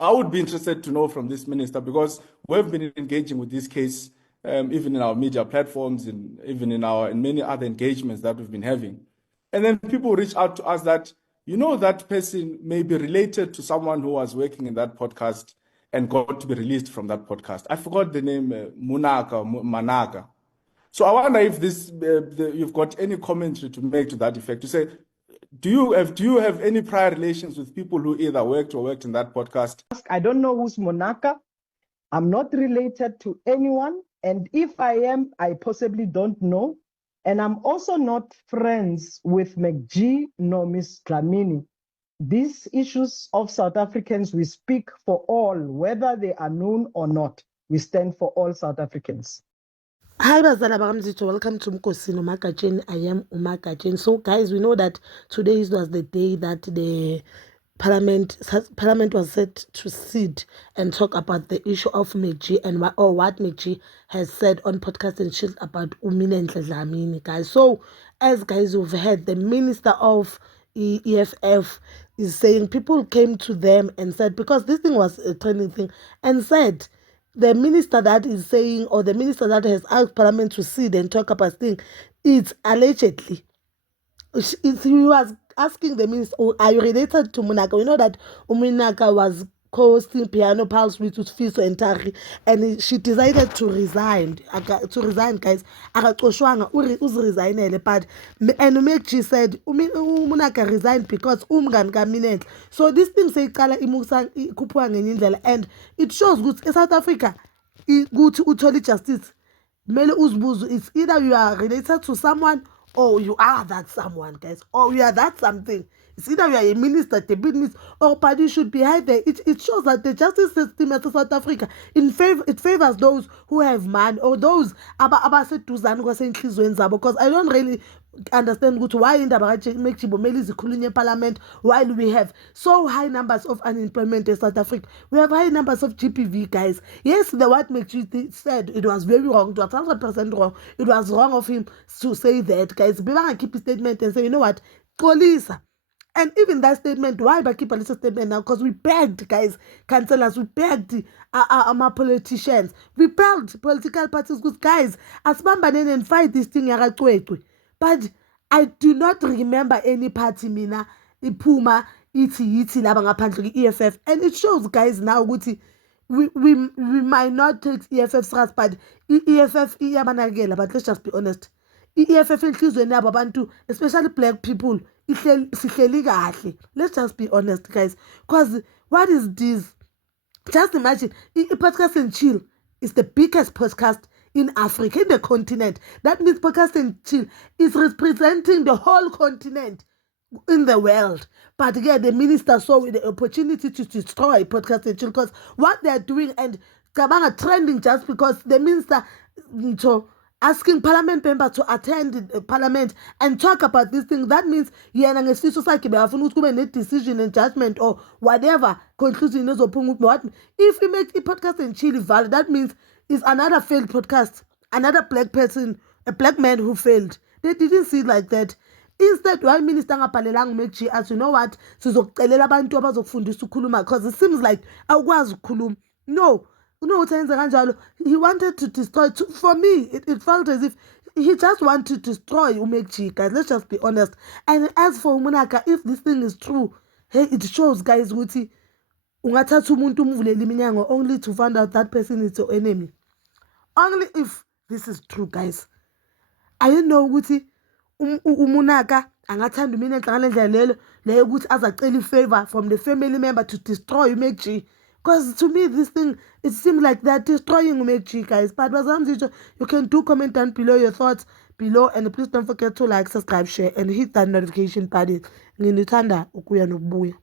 I would be interested to know from this minister, because we've been engaging with this case, even in our media platforms and even in many other engagements that we've been having. And then people reach out to us that, that person may be related to someone who was working in that podcast and got to be released from that podcast. I forgot the name, Manaka. So I wonder if you've got any commentary to make to that effect, to say, do you have any prior relations with people who either worked in that podcast? I don't know who's Monaka. I'm not related to anyone. And if I am, I possibly don't know. And I'm also not friends with McG nor Miss Dlamini. These issues of South Africans, we speak for all, whether they are known or not. We stand for all South Africans. Hi Bazala Baramzito, welcome to Mkosini Umakajeni. I am Umakajeni. So guys, we know that today was the day that the Parliament was set to sit and talk about the issue of McG and what McG has said on Podcast and Chill about Umina Dlamini, guys. So as guys you've heard, the Minister of EFF is saying people came to them and said, because this thing was a trending thing, and said the minister that is saying, or the minister that has asked Parliament to sit and talk about thing, it's allegedly. He was asking the minister, are you related to Munaka? We know that Munaka was co-hosting Piano Pulse with Fiso and Tari, and she decided to resign. Guys. Resign, but and McG said Munaka resigned because Minenhle. So this thing say kala imusa kupua ngendlela, and it shows good in South Africa. Good utoli justice. Mele uzbuzu, it's either you are related to someone or you are that someone, guys, or you are that something. It's either you are a minister, the business, or party should be hide there. It shows that the justice system in South Africa it favors those who have money, or those because I don't really understand why in the Parliament while we have so high numbers of unemployment in South Africa. We have high numbers of GPV, guys. Yes, the what McG said, it was very wrong. It was 100% wrong. It was wrong of him to say that, guys. People can keep his statement and say, you know what, Kolisa. And even that statement, why I keep a little statement now? Because we begged, guys, councillors, we begged our politicians, we begged political parties, because guys, as Bambanen and fight this thing, but I do not remember any party, Mina, Ipuma, iti, labangapandle, EFF, and it shows, guys, now, we might not take EFF's trust, but EFF, but let's just be honest. EFF inhlizweni yabo abantu, especially black people, sihleli kahle. Let's just be honest, guys, because what is this? Just imagine, Podcast and Chill is the biggest podcast in Africa, in the continent. That means Podcast and Chill is representing the whole continent in the world. But again, the minister saw the opportunity to destroy Podcast and Chill, because what they're doing, and Kabanga trending just because the minister asking parliament members to attend parliament and talk about these things. That means decision and judgment or whatever conclusion is. If we make a Podcast and Chill valid, that means it's another failed podcast, another black person, a black man who failed. They didn't see it like that. Instead, why minister ngapalelang McG as you know what, sizokucelela abantu abazokufundisa ukukhuluma, because it seems like awukwazi ukukhuluma. No. He wanted to destroy. For me, it felt as if he just wanted to destroy McG, guys. Let's just be honest. And as for Munaka, if this thing is true, hey, it shows, guys, only to find out that person is your enemy. Only if this is true, guys. I don't know ukuthi Munaka angathanda mina enhlanganendlela leyo ukuthi azacela favor from the family member to destroy McG. Because to me, this thing, it seems like they're destroying McG, guys. But you can do comment down below your thoughts below, and please don't forget to like, subscribe, share, and hit that notification button. Nginithanda ukuya nokubuya.